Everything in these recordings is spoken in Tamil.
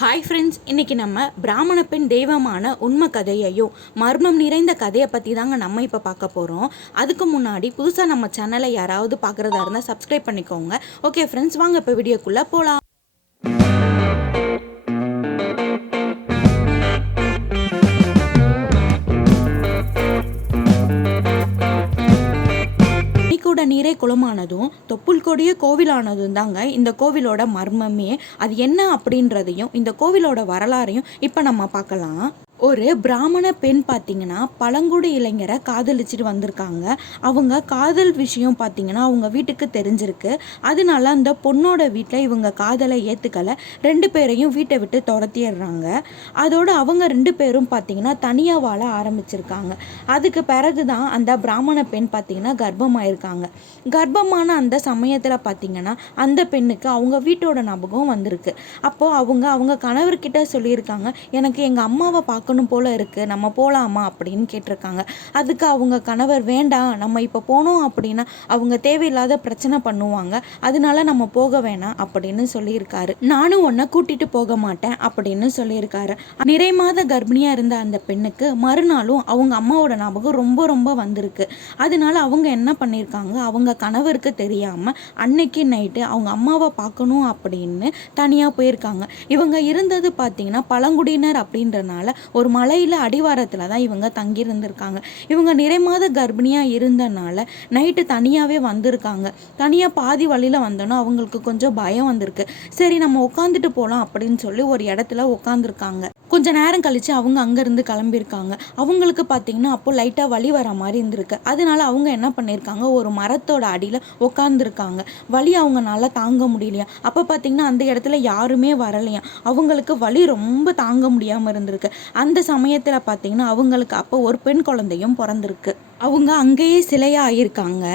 ஹாய் ஃப்ரெண்ட்ஸ், இன்றைக்கி நம்ம பிராமண பெண் தெய்வமான உண்மை கதையையும் மர்மம் நிறைந்த கதையை பற்றி தாங்க நம்ம இப்போ பார்க்க போகிறோம். அதுக்கு முன்னாடி புதுசாக நம்ம சேனலை யாராவது பார்க்குறதா இருந்தால் சப்ஸ்கிரைப் பண்ணிக்கோங்க. ஓகே ஃப்ரெண்ட்ஸ், வாங்க இப்போ வீடியோக்குள்ளே போகலாம். கூட நீரே குளமானதும் தொப்புள் கொடிய கோவிலானதும் தாங்க இந்த கோவிலோட மர்மமே. அது என்ன அப்படின்றதையும் இந்த கோவிலோட வரலாறையும் இப்போ நம்ம பார்க்கலாம். ஒரு பிராமண பெண் பார்த்திங்கன்னா பழங்குடி இளைஞரை காதலிச்சுட்டு வந்திருக்காங்க. அவங்க காதல் விஷயம் பார்த்திங்கன்னா அவங்க வீட்டுக்கு தெரிஞ்சிருக்கு. அதனால அந்த பொண்ணோட வீட்டில் இவங்க காதலை ஏற்றுக்கலை. 2 பேரையும் வீட்டை விட்டு துரத்திடுறாங்க. அதோடு அவங்க 2 பேரும் பார்த்திங்கன்னா தனியாக வாழ ஆரம்பிச்சிருக்காங்க. அதுக்கு பிறகு தான் அந்த பிராமண பெண் பார்த்திங்கன்னா கர்ப்பமாயிருக்காங்க. கர்ப்பமான அந்த சமயத்தில் பார்த்திங்கன்னா அந்த பெண்ணுக்கு அவங்க வீட்டோட ஞாபகம் வந்திருக்கு. அப்போது அவங்க கணவர்கிட்ட சொல்லியிருக்காங்க, எனக்கு எங்கள் அம்மாவை பார்க்கணும் போல இருக்கு, நம்ம போகலாமா அப்படின்னு கேட்டிருக்காங்க. அதுக்கு அவங்க கணவர், வேண்டாம், நம்ம இப்போ போனோம் அப்படின்னா அவங்க தேவையில்லாத பிரச்சனை பண்ணுவாங்க, அதனால நம்ம போக வேணாம் அப்படின்னு சொல்லியிருக்காரு. நானும் உன்னை கூட்டிட்டு போக மாட்டேன் அப்படின்னு சொல்லியிருக்காரு. நிறை மாத கர்ப்பிணியா இருந்த அந்த பெண்ணுக்கு மறுநாளும் அவங்க அம்மாவோட ஞாபகம் ரொம்ப ரொம்ப வந்திருக்கு. அதனால அவங்க என்ன பண்ணியிருக்காங்க, அவங்க கணவருக்கு தெரியாம அன்னைக்கு நைட்டு அவங்க அம்மாவை பார்க்கணும் அப்படின்னு தனியாக போயிருக்காங்க. இவங்க இருந்தது பார்த்தீங்கன்னா பழங்குடியினர் அப்படின்றனால ஒரு மலையில் அடிவாரத்தில் தான் இவங்க தங்கியிருந்திருக்காங்க. இவங்க நிறைமாத கர்ப்பிணியாக இருந்தனால நைட்டு தனியாகவே வந்திருக்காங்க. தனியாக பாதி வழியில் வந்தோன்னா அவங்களுக்கு கொஞ்சம் பயம் வந்திருக்கு. சரி, நம்ம உட்காந்துட்டு போகலாம் அப்படின்னு சொல்லி ஒரு இடத்துல உட்காந்துருக்காங்க. கொஞ்ச நேரம் கழித்து அவங்க அங்கேருந்து கிளம்பியிருக்காங்க. அவங்களுக்கு பார்த்திங்கன்னா அப்போது லைட்டாக வலி வர மாதிரி இருந்திருக்கு. அதனால அவங்க என்ன பண்ணியிருக்காங்க, ஒரு மரத்தோட அடியில் உட்காந்துருக்காங்க. வலி அவங்களால தாங்க முடியலையா. அப்போ பார்த்திங்கன்னா அந்த இடத்துல யாருமே வரலையா. அவங்களுக்கு வலி ரொம்ப தாங்க முடியாமல் இருந்திருக்கு. அந்த சமயத்தில் பார்த்திங்கன்னா அவங்களுக்கு அப்போ ஒரு பெண் குழந்தையும் பிறந்திருக்கு. அவங்க அங்கேயே சிலையாக ஆகியிருக்காங்க.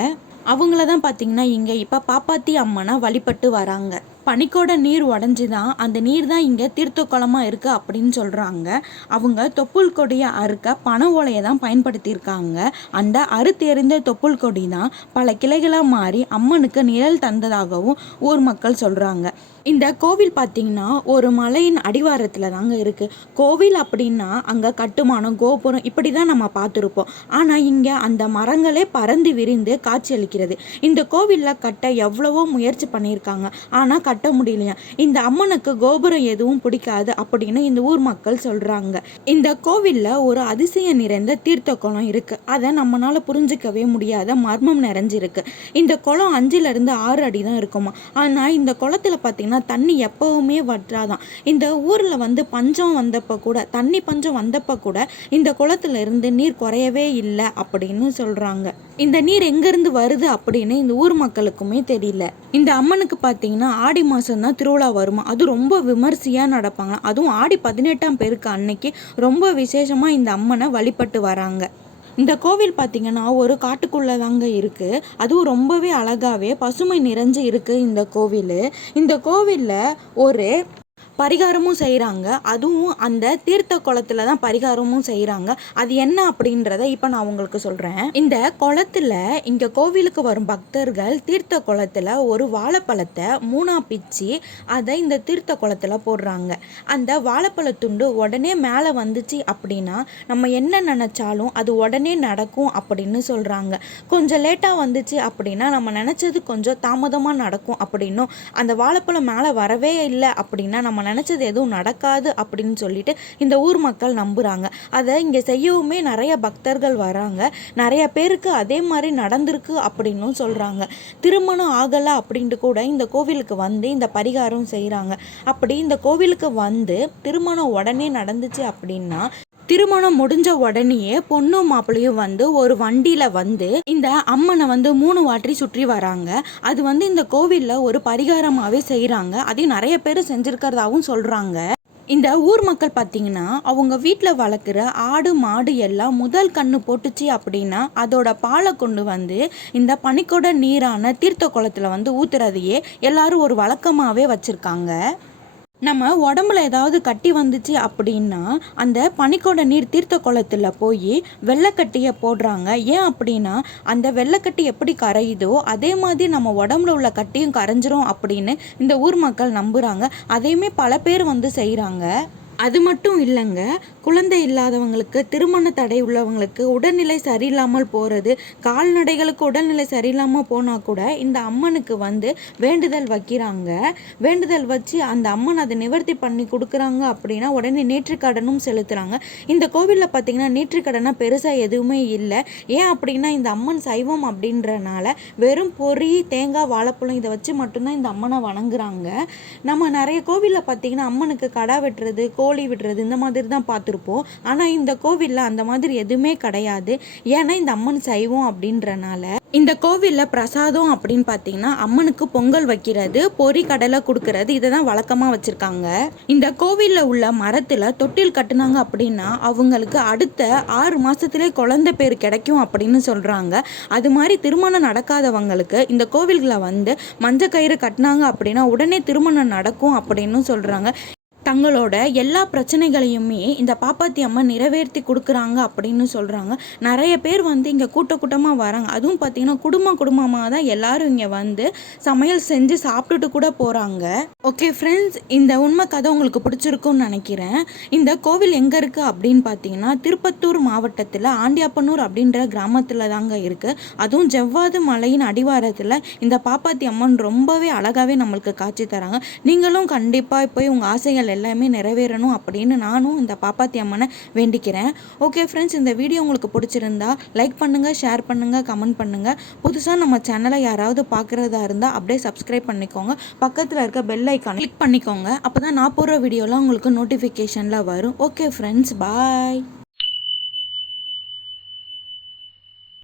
அவங்கள தான் பார்த்திங்கன்னா இங்கே இப்போ பாப்பாத்தி அம்மனை வழிபட்டு வராங்க. பனிக்கோட நீர் உடஞ்சி தான் அந்த நீர் தான் இங்கே தீர்த்த குளமாக இருக்குது அப்படின்னு சொல்கிறாங்க. அவங்க தொப்புள் கொடியை அறுக்க பனை ஓலையை தான் பயன்படுத்தியிருக்காங்க. அந்த அறுத்தெறிந்த தொப்புள் கொடி தான் பல கிளைகளாக மாறி அம்மனுக்கு நிழல் தந்ததாகவும் ஊர் மக்கள் சொல்கிறாங்க. இந்த கோவில் பார்த்திங்கன்னா ஒரு மலையின் அடிவாரத்தில் தாங்க இருக்குது. கோவில் அப்படின்னா அங்கே கட்டுமானம், கோபுரம் இப்படி தான் நம்ம பார்த்துருப்போம். ஆனால் இங்கே அந்த மரங்களே பறந்து விரிந்து காட்சியளிக்கிறது. இந்த கோவிலில் கட்ட எவ்வளவோ முயற்சி பண்ணியிருக்காங்க, ஆனால் கட்ட முடியலையா. இந்த அம்மனுக்கு கோபுரம் எதுவும் பிடிக்காது அப்படின்னு இந்த ஊர் மக்கள் சொல்கிறாங்க. இந்த கோவிலில் ஒரு அதிசயம் நிறைந்த தீர்த்த குளம் இருக்குது. அதை நம்மளால புரிஞ்சிக்கவே முடியாத மர்மம் நிறைஞ்சிருக்கு. இந்த குளம் 5லிருந்து 6 அடி தான் இருக்குமா. ஆனால் இந்த குளத்தில் பார்த்திங்கன்னா தண்ணி எப்பவுமே வற்றாதான். இந்த ஊரில் பஞ்சம் வந்தப்போ கூட, தண்ணி பஞ்சம் வந்தப்போ கூட இந்த குளத்துல இருந்து நீர் குறையவே இல்லை அப்படின்னு சொல்கிறாங்க. இந்த நீர் எங்கேருந்து வருது அப்படின்னு இந்த ஊர் மக்களுக்குமே தெரியல. இந்த அம்மனுக்கு பார்த்தீங்கன்னா ஆடி மாதம் தான் திருவிழா வருமா. அது ரொம்ப விமர்சையாக நடப்பாங்க. அதுவும் ஆடி 18ஆம் பெருக்கு அன்னைக்கு ரொம்ப விசேஷமாக இந்த அம்மனை வழிபட்டு வராங்க. இந்த கோவில் பார்த்திங்கன்னா ஒரு காட்டுக்குள்ளே தாங்க இருக்குது. அதுவும் ரொம்பவே அழகாகவே பசுமை நிறைஞ்சு இருக்குது இந்த கோவில். இந்த கோவிலில் ஒரு பரிகாரமும் செய்கிறாங்க. அதுவும் அந்த தீர்த்த குளத்துல தான் பரிகாரமும் செய்கிறாங்க. அது என்ன அப்படின்றத இப்போ நான் உங்களுக்கு சொல்கிறேன். இந்த குளத்துல இங்கே கோவிலுக்கு வரும் பக்தர்கள் தீர்த்த குளத்துல ஒரு வாழைப்பழத்தை 3ஆ பிச்சு அதை இந்த தீர்த்த குளத்துல போடுறாங்க. அந்த வாழைப்பழத்துண்டு உடனே மேலே வந்துச்சு அப்படின்னா நம்ம என்ன நினச்சாலும் அது உடனே நடக்கும் அப்படின்னு சொல்கிறாங்க. கொஞ்சம் லேட்டாக வந்துச்சு அப்படின்னா நம்ம நினச்சது கொஞ்சம் தாமதமாக நடக்கும் அப்படின்னும், அந்த வாழைப்பழம் மேலே வரவே இல்லை அப்படின்னா நம்ம நினச்சது எதுவும் நடக்காது அப்படின்னு சொல்லிட்டு இந்த ஊர் மக்கள் நம்புகிறாங்க. அதை இங்கே செய்யவுமே நிறைய பக்தர்கள் வராங்க. நிறைய பேருக்கு அதே மாதிரி நடந்திருக்கு அப்படின்னும் சொல்கிறாங்க. திருமணம் ஆகலை அப்படின்ட்டு கூட இந்த கோவிலுக்கு இந்த பரிகாரம் செய்கிறாங்க. அப்படி இந்த கோவிலுக்கு திருமணம் உடனே நடந்துச்சு அப்படின்னா திருமணம் முடிஞ்ச உடனேயே பொண்ணும் மாப்பிள்ளையும் ஒரு வண்டியில் இந்த அம்மனை 3 வாட்டி சுற்றி வராங்க. அது இந்த கோவிலில் ஒரு பரிகாரமாகவே செய்கிறாங்க. அதையும் நிறைய பேர் செஞ்சுருக்கிறதாகவும் சொல்கிறாங்க. இந்த ஊர் மக்கள் பார்த்திங்கன்னா அவங்க வீட்டில் வளர்க்குற ஆடு மாடு எல்லாம் முதல் கண்ணு போட்டுச்சு அப்படின்னா அதோட பாலை கொண்டு இந்த பனிக்கோட நீரான தீர்த்த குளத்தில் ஊற்றுறதையே எல்லாரும் ஒரு வழக்கமாகவே வச்சுருக்காங்க. நம்ம உடம்புல ஏதாவது கட்டி வந்துச்சு அப்படின்னா அந்த பனிக்கொட நீர் தீர்த்த குளத்துல போய் வெள்ளைக்கட்டியை போடுறாங்க. ஏன் அப்படின்னா அந்த வெள்ளைக்கட்டி எப்படி கரையுதோ அதே மாதிரி நம்ம உடம்புல உள்ள கட்டியும் கரைஞ்சிரும் அப்படின்னு இந்த ஊர் மக்கள் நம்புகிறாங்க. அதையுமே பல பேர் வந்து செய்கிறாங்க. அது மட்டும் இல்லைங்க, குழந்தை இல்லாதவங்களுக்கு, திருமண தடை உள்ளவங்களுக்கு, உடல்நிலை சரியில்லாமல் போகிறது, கால்நடைகளுக்கு உடல்நிலை சரியில்லாமல் போனால் கூட இந்த அம்மனுக்கு வந்து வேண்டுதல் வைக்கிறாங்க. வேண்டுதல் வச்சு அந்த அம்மன் அதை நிவர்த்தி பண்ணி கொடுக்குறாங்க அப்படின்னா உடனே நேற்றுக்கடனும் செலுத்துகிறாங்க. இந்த கோவிலில் பார்த்திங்கன்னா நேற்றுக்கடனாக பெருசாக எதுவுமே இல்லை. ஏன் அப்படின்னா இந்த அம்மன் சைவம் அப்படின்றனால வெறும் பொரி, தேங்காய், வாழைப்பழம் இதை வச்சு மட்டும்தான் இந்த அம்மனை வணங்குறாங்க. நம்ம நிறைய கோவிலில் பார்த்திங்கன்னா அம்மனுக்கு கடா வெட்டுறது, கோழி விடுறது இந்த மாதிரி தான் பார்த்துருப்போம். ஆனால் இந்த கோவிலில் அந்த மாதிரி எதுவுமே கிடையாது. ஏன்னா இந்த அம்மன் சைவம் அப்படின்றனால. இந்த கோவிலில் பிரசாதம் அப்படின்னு பார்த்தீங்கன்னா அம்மனுக்கு பொங்கல் வைக்கிறது, பொரி, கடலை கொடுக்கறது, இதை தான் வழக்கமாக வச்சுருக்காங்க. இந்த கோவிலில் உள்ள மரத்தில் தொட்டில் கட்டுனாங்க அப்படின்னா அவங்களுக்கு அடுத்த 6 மாதத்துலேயே குழந்தை பேர் கிடைக்கும் அப்படின்னு சொல்கிறாங்க. அது மாதிரி திருமணம் நடக்காதவங்களுக்கு இந்த கோவில்களை வந்து மஞ்சள் கயிறு கட்டினாங்க அப்படின்னா உடனே திருமணம் நடக்கும் அப்படின்னு சொல்கிறாங்க. தங்களோட எல்லா பிரச்சனைகளையுமே இந்த பாப்பாத்தி அம்மா நிறைவேற்றி கொடுக்குறாங்க அப்படின்னு சொல்கிறாங்க. நிறைய பேர் வந்து இங்கே கூட்டமாக வராங்க. அதுவும் பார்த்திங்கன்னா குடும்பமாக தான் எல்லாரும் இங்கே வந்து சமையல் செஞ்சு சாப்பிட்டுட்டு கூட போகிறாங்க. ஓகே ஃப்ரெண்ட்ஸ், இந்த உண்மை கதை உங்களுக்கு பிடிச்சிருக்குன்னு நினைக்கிறேன். இந்த கோவில் எங்கே இருக்குது அப்படின்னு பார்த்தீங்கன்னா திருப்பத்தூர் மாவட்டத்தில் ஆண்டியாப்பனூர் அப்படின்ற கிராமத்தில் தாங்க இருக்குது. அதுவும் ஜவ்வாது மலையின் அடிவாரத்தில் இந்த பாப்பாத்தி அம்மன் ரொம்பவே அழகாகவே நம்மளுக்கு காட்சி தராங்க. நீங்களும் கண்டிப்பாக போய் உங்கள் ஆசைகள் எல்லாமே நிறைவேறணும் அப்படின்னு நானும் இந்த பாப்பாத்தி அம்மனை வேண்டிக்கிறேன். ஓகே ஃப்ரெண்ட்ஸ், இந்த வீடியோ உங்களுக்கு பிடிச்சிருந்தா லைக் பண்ணுங்கள், ஷேர் பண்ணுங்கள், கமெண்ட் பண்ணுங்கள். புதுசாக நம்ம சேனலை யாராவது பார்க்குறதா இருந்தால் அப்படியே சப்ஸ்கிரைப் பண்ணிக்கோங்க. பக்கத்தில் இருக்க பெல் ஐக்கானை கிளிக் பண்ணிக்கோங்க. அப்போ தான் நான் போடுற வீடியோலாம் உங்களுக்கு நோட்டிஃபிகேஷனில் வரும். ஓகே ஃப்ரெண்ட்ஸ், பாய்.